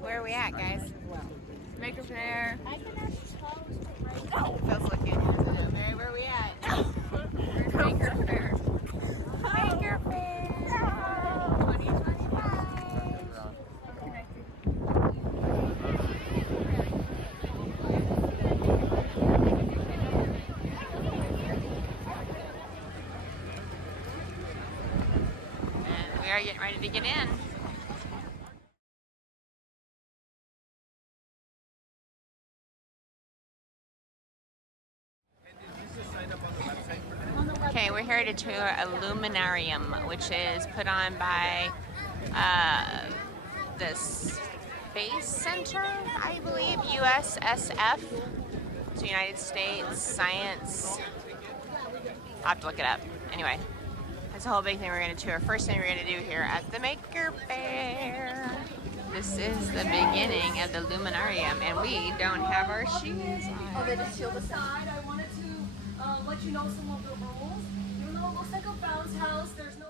Where are we at, guys? Maker Faire. Oh, feels looking, isn't it? Mary, where are we at? We're in Maker Faire. Maker Faire 2025. And we are getting ready to get in. Okay, we're here to tour Illuminarium, which is put on by the Space Center, I believe, USSF. It's United States Science. I'll have to look it up. Anyway, that's a whole big thing we're going to tour. First thing we're going to do here at the Maker Faire. This is the beginning of the Illuminarium, and we don't have our shoes on. Oh, they just chill aside. I wanted to let you know some of the rules. Even though it looks like a bounce house, there's no...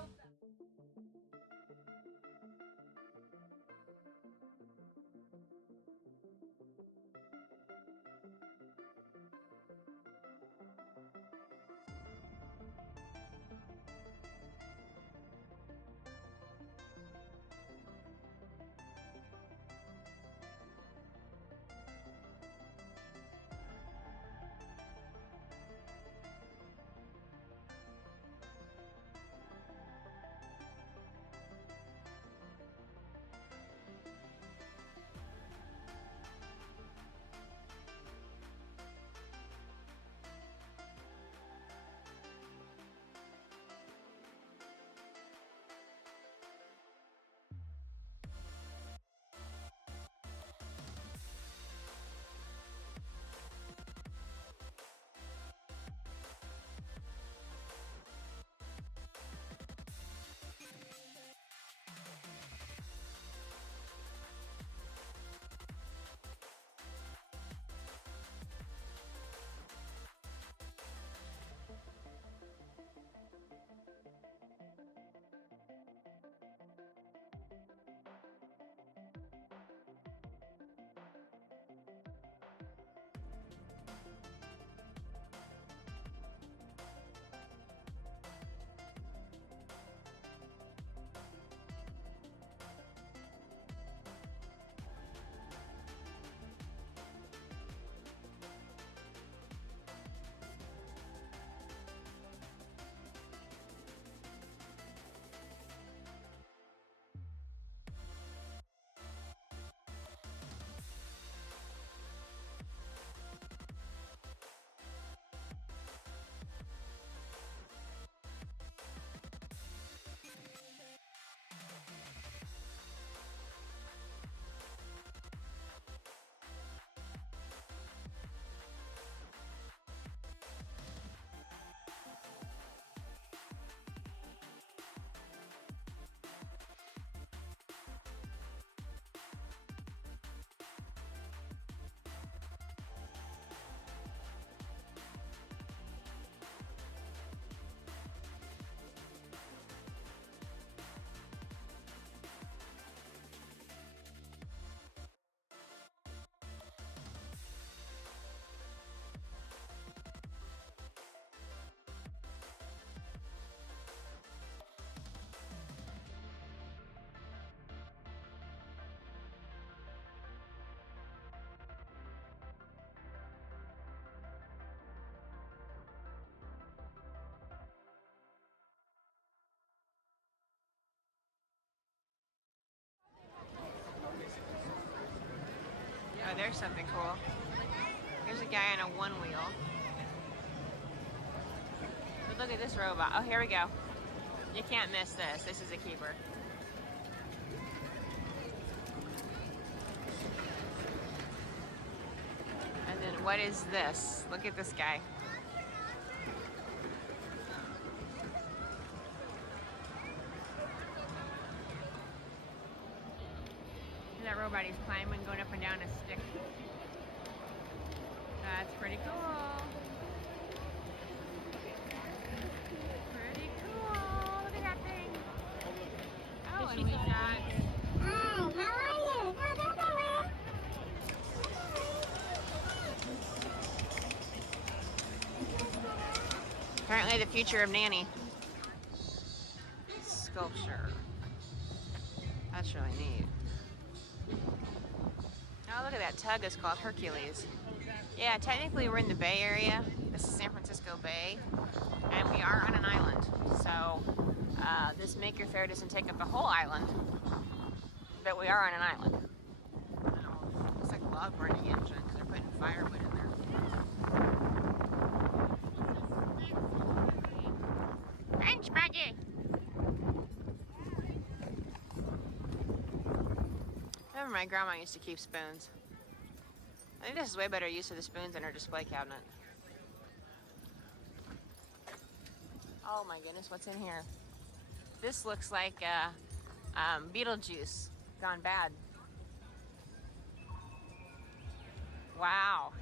Oh, there's something cool. There's a guy on a one wheel. But look at this robot. Oh, here we go. You can't miss this. This is a keeper. And then what is this? Look at this guy. That robot, he's climbing, going up and down a stick. That's pretty cool. Pretty cool. Look at that thing. Oh, and we got... Hi, how are you? Apparently the future of Nanny. Sculpture. That's really neat. Oh, look at that tug. It's called Hercules. Yeah, technically we're in the Bay Area. This is San Francisco Bay. And we are on an island. So this Maker Faire doesn't take up the whole island. But we are on an island. I don't know, looks like a log burning engine because they're putting firewood in there. Thanks, Maggie. I remember my grandma used to keep spoons. I think this is way better use of the spoons in her display cabinet. Oh my goodness, what's in here? This looks like Beetlejuice gone bad. Wow.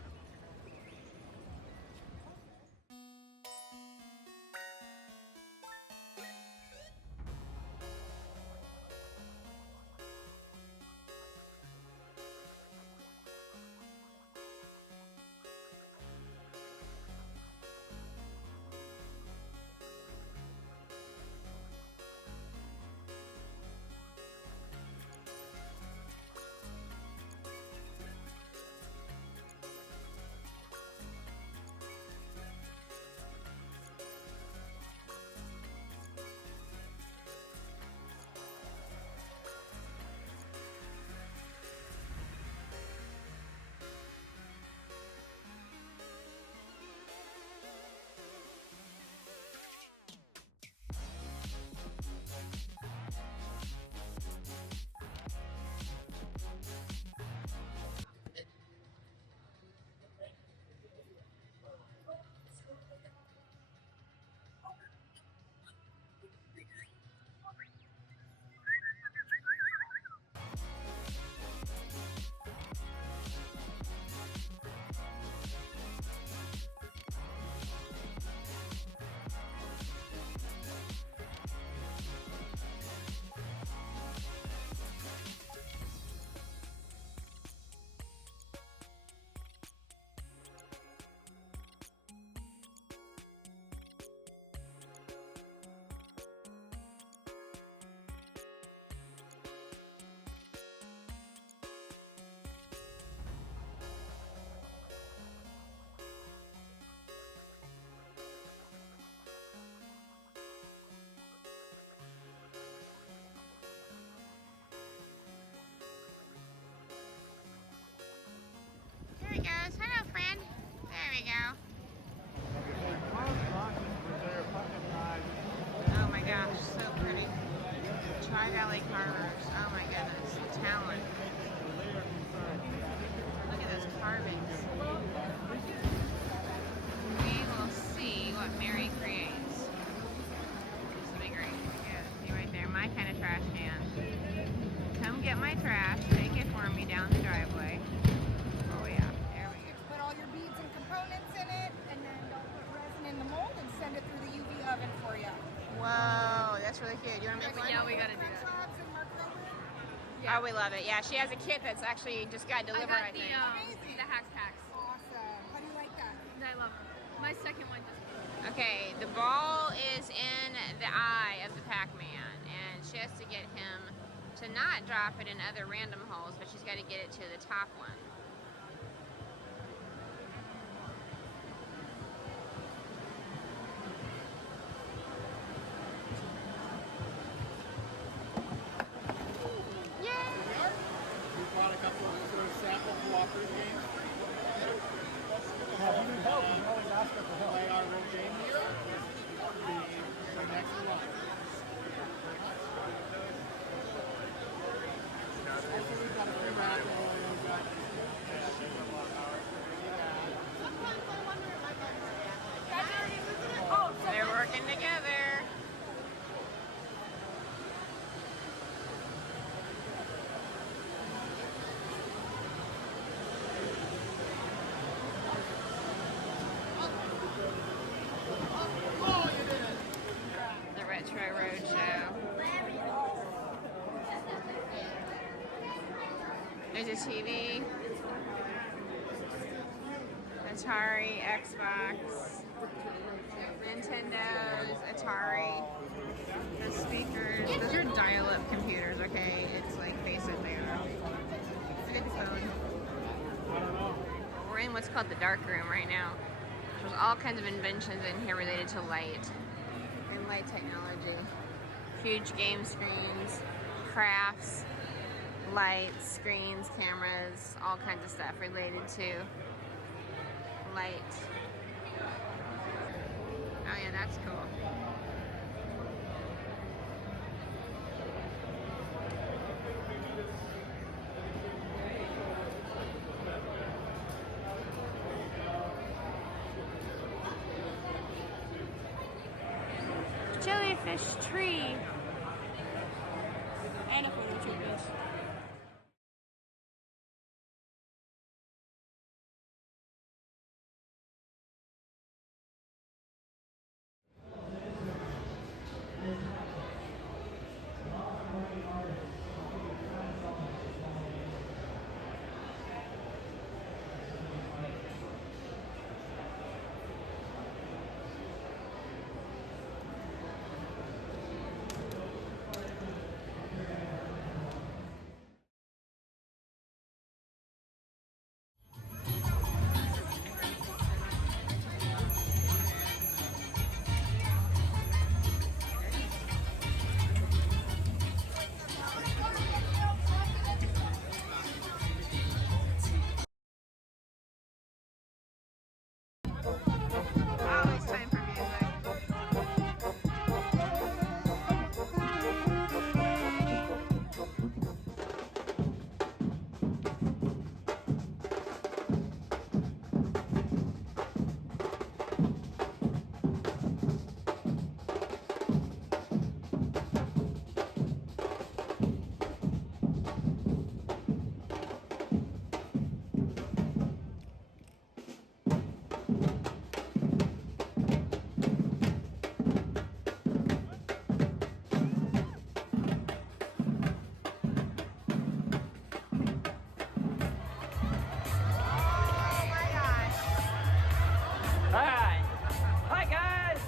There he goes. Hello, friend. There we go. Oh my gosh, so pretty. Tri-Valley Carvers. Oh my goodness, the talent. Look at those carvings. We will see what Mary creates. This will be great. Yeah, see right there, my kind of trash can. Come get my trash, take it for me down the driveway. Oh yeah, there we go. Put all your beads and components in it, and then don't put resin in the mold and send it through the UV oven for you. Whoa, that's really cute. You want to make one? Yeah, we gotta do French that. fries and microwave. Oh, we love it. Yeah, she has a kit that's actually just got delivered, I think. Amazing. The hacks. Awesome. How do you like that? I love them. My second one just. Okay, the ball is in the eye of the Pac-Man, and she has to get him to not drop it in other random holes, but she's got to get it to the top one. We bought a couple of sort of sample cooperative games. Yeah, if you need help, you can always ask her for help. Play our real game here. The next one. Also, we've got a free raffle. We've got They're working together. The Retro Roadshow. There's a TV, Atari, Xbox. Nintendos, Atari, the speakers. Those are dial-up computers, okay? It's like basically a big phone. We're in what's called the dark room right now. There's all kinds of inventions in here related to light and light technology. Huge game screens, crafts, lights, screens, cameras, all kinds of stuff related to light. Oh yeah, that's cool. Jellyfish tree. And a photo shoot this. Always time for music. Hi. Hi, guys.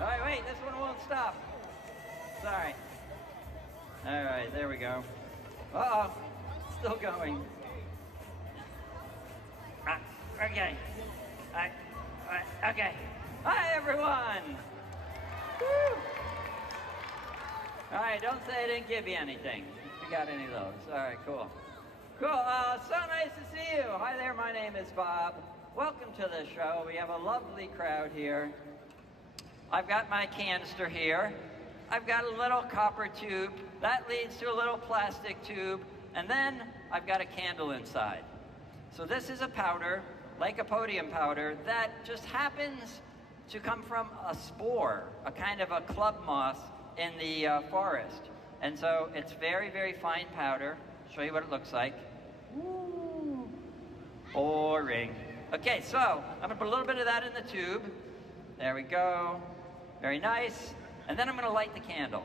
All right, wait, this one won't stop. Sorry. All right, there we go. Uh-oh, still going. Okay. Okay. Hi, everyone. Woo. All right, don't say I didn't give you anything. If you got any of those. All right, cool. Cool, so nice to see you. Hi there, my name is Bob. Welcome to the show. We have a lovely crowd here. I've got my canister here. I've got a little copper tube. That leads to a little plastic tube. And then I've got a candle inside. So this is a powder, lycopodium powder, that just happens to come from a spore, a kind of a club moss in the forest. And so it's very, very fine powder. I'll show you what it looks like. Ooh, boring. Okay, so I'm gonna put a little bit of that in the tube. There we go. Very nice. And then I'm gonna light the candle.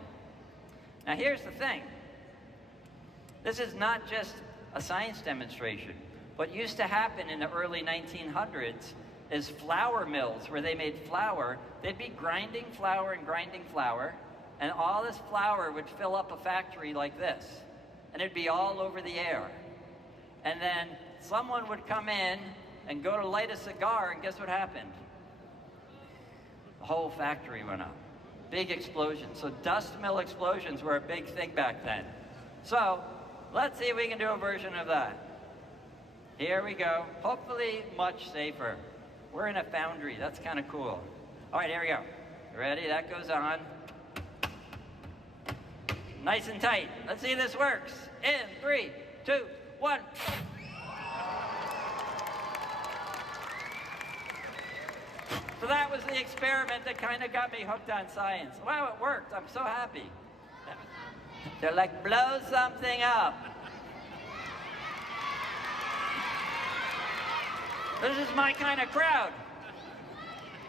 Now here's the thing. This is not just a science demonstration. What used to happen in the early 1900s is flour mills where they made flour. They'd be grinding flour, and all this flour would fill up a factory like this. And it'd be all over the air. And then someone would come in and go to light a cigar, and guess what happened? The whole factory went up. Big explosion. So dust mill explosions were a big thing back then. So let's see if we can do a version of that. Here we go. Hopefully much safer. We're in a foundry. That's kind of cool. All right, here we go. Ready? That goes on. Nice and tight. Let's see if this works. In 3, 2, 1. So that was the experiment that kind of got me hooked on science. Wow, it worked. I'm so happy. They're like, blow something up. This is my kind of crowd.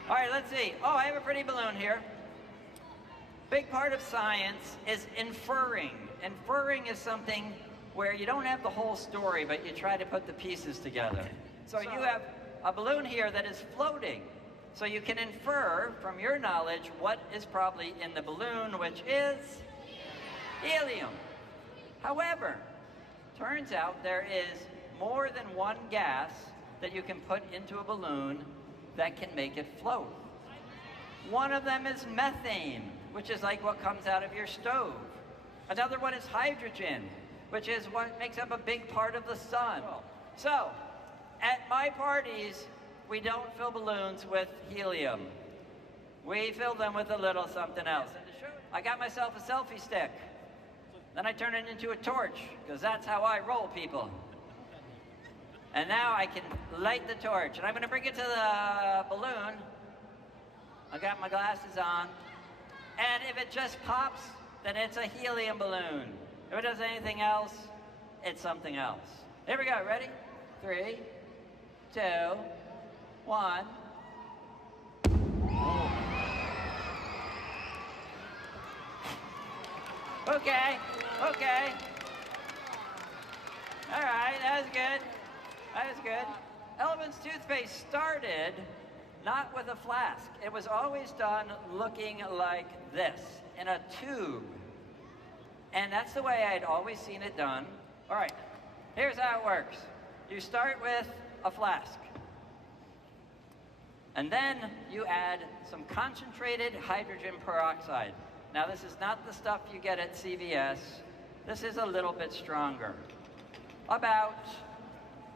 All right, let's see. Oh, I have a pretty balloon here. Big part of science is inferring. Inferring is something where you don't have the whole story, but you try to put the pieces together. So you have a balloon here that is floating. So you can infer from your knowledge what is probably in the balloon, which is helium. However, turns out there is more than one gas that you can put into a balloon that can make it float. One of them is methane, which is like what comes out of your stove. Another one is hydrogen, which is what makes up a big part of the sun. So, at my parties, we don't fill balloons with helium. We fill them with a little something else. I got myself a selfie stick. Then I turn it into a torch, because that's how I roll, people. And now I can light the torch. And I'm going to bring it to the balloon. I got my glasses on. And if it just pops, then it's a helium balloon. If it does anything else, it's something else. Here we go. Ready? 3, 2, 1. Okay. Okay. All right, that was good. That was good. Elephant's toothpaste started not with a flask. It was always done looking like this, in a tube. And that's the way I'd always seen it done. All right, here's how it works. You start with a flask. And then you add some concentrated hydrogen peroxide. Now, this is not the stuff you get at CVS. This is a little bit stronger. About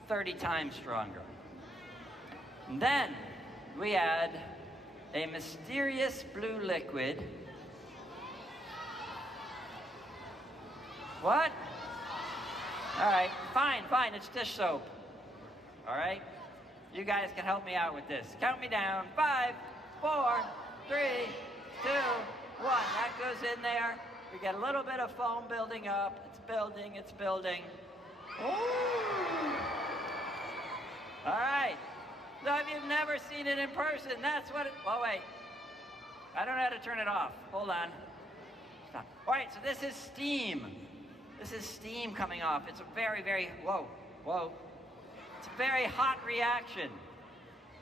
30 times stronger. And then we add a mysterious blue liquid. What? All right, fine, it's dish soap. All right? You guys can help me out with this. Count me down. 5, 4, 3, 2, 1. That goes in there. We get a little bit of foam building up. It's building, it's building. Ooh. All right. So if you've never seen it in person, that's what it, oh wait. I don't know how to turn it off. Hold on. Stop. All right, so this is steam. This is steam coming off. It's a very, very, whoa. It's a very hot reaction.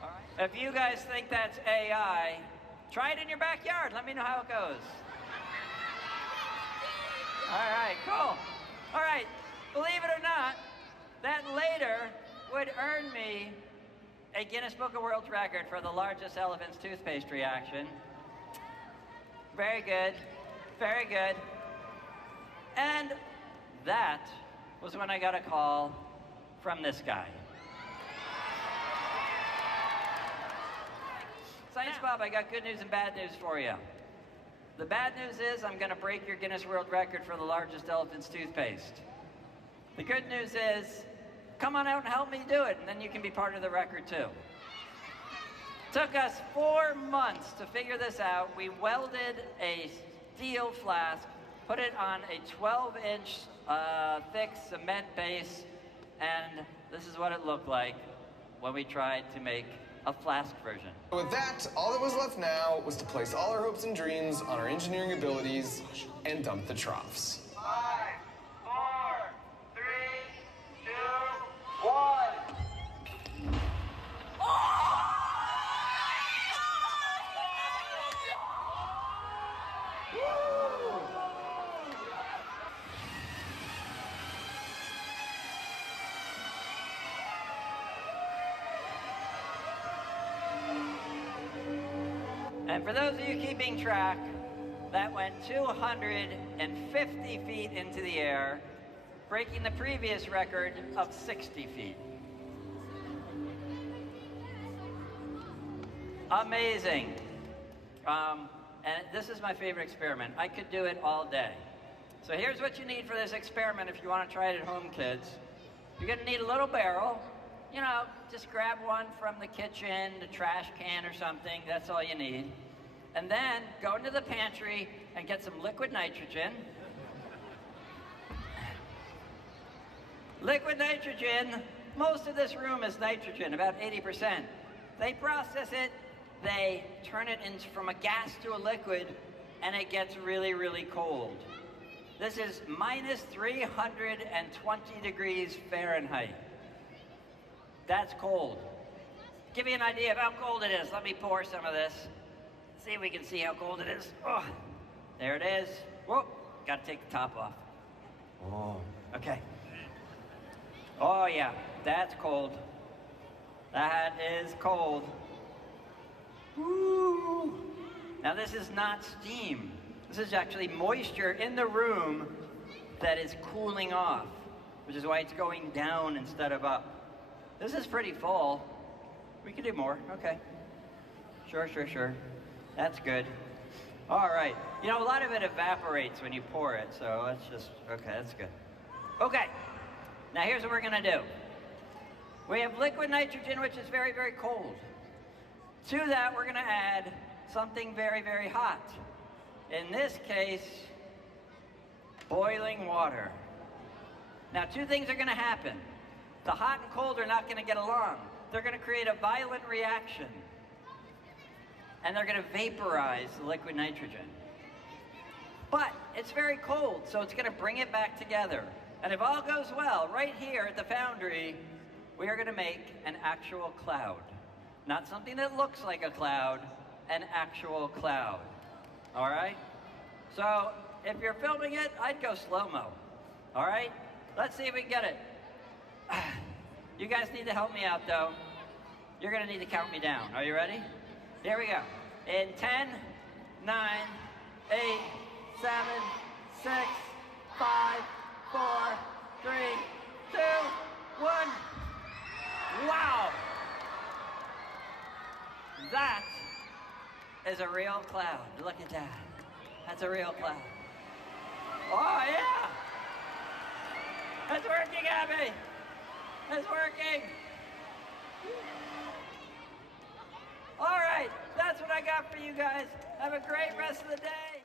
All right. If you guys think that's AI, try it in your backyard. Let me know how it goes. All right, cool. All right, believe it or not, that later would earn me a Guinness Book of World Record for the largest elephant's toothpaste reaction. Very good, very good. And that was when I got a call from this guy. Science Bob, I got good news and bad news for you. The bad news is I'm going to break your Guinness World Record for the largest elephant's toothpaste. The good news is, come on out and help me do it, and then you can be part of the record too. Took us 4 months to figure this out. We welded a steel flask, put it on a 12-inch thick cement base, and this is what it looked like when we tried to make a flask version. With that, all that was left now was to place all our hopes and dreams on our engineering abilities and dump the troughs. 5, 4, 3, 2, 1. And for those of you keeping track, that went 250 feet into the air, breaking the previous record of 60 feet. Amazing. And this is my favorite experiment. I could do it all day. So here's what you need for this experiment if you want to try it at home, kids. You're going to need a little barrel. You know, just grab one from the kitchen, the trash can or something. That's all you need. And then go into the pantry and get some liquid nitrogen. Liquid nitrogen, most of this room is nitrogen, about 80%. They process it, they turn it into from a gas to a liquid, and it gets really, really cold. This is minus 320 degrees Fahrenheit. That's cold. give you an idea of how cold it is. Let me pour some of this. See if we can see how cold it is. Oh, there it is. Whoa, gotta take the top off. Oh, okay. Oh yeah, that's cold. That is cold. Woo! Now this is not steam. This is actually moisture in the room that is cooling off, which is why it's going down instead of up. This is pretty full. We can do more, okay. Sure. That's good. All right. You know, a lot of it evaporates when you pour it, so let's just, okay, that's good. Okay, now here's what we're gonna do. We have liquid nitrogen, which is very, very cold. To that, we're gonna add something very, very hot. In this case, boiling water. Now, two things are gonna happen. The hot and cold are not gonna get along. They're gonna create a violent reaction. And they're gonna vaporize the liquid nitrogen. But it's very cold, so it's gonna bring it back together. And if all goes well, right here at the foundry, we are gonna make an actual cloud. Not something that looks like a cloud, an actual cloud. All right? So if you're filming it, I'd go slow-mo. All right? Let's see if we can get it. You guys need to help me out, though. You're gonna need to count me down. Are you ready? Here we go. In 10, 9, 8, 7, 6, 5, 4, 3, 2, 1. Wow! That is a real cloud. Look at that. That's a real cloud. Oh, yeah! It's working, Abby! It's working! All right, that's what I got for you guys. Have a great rest of the day.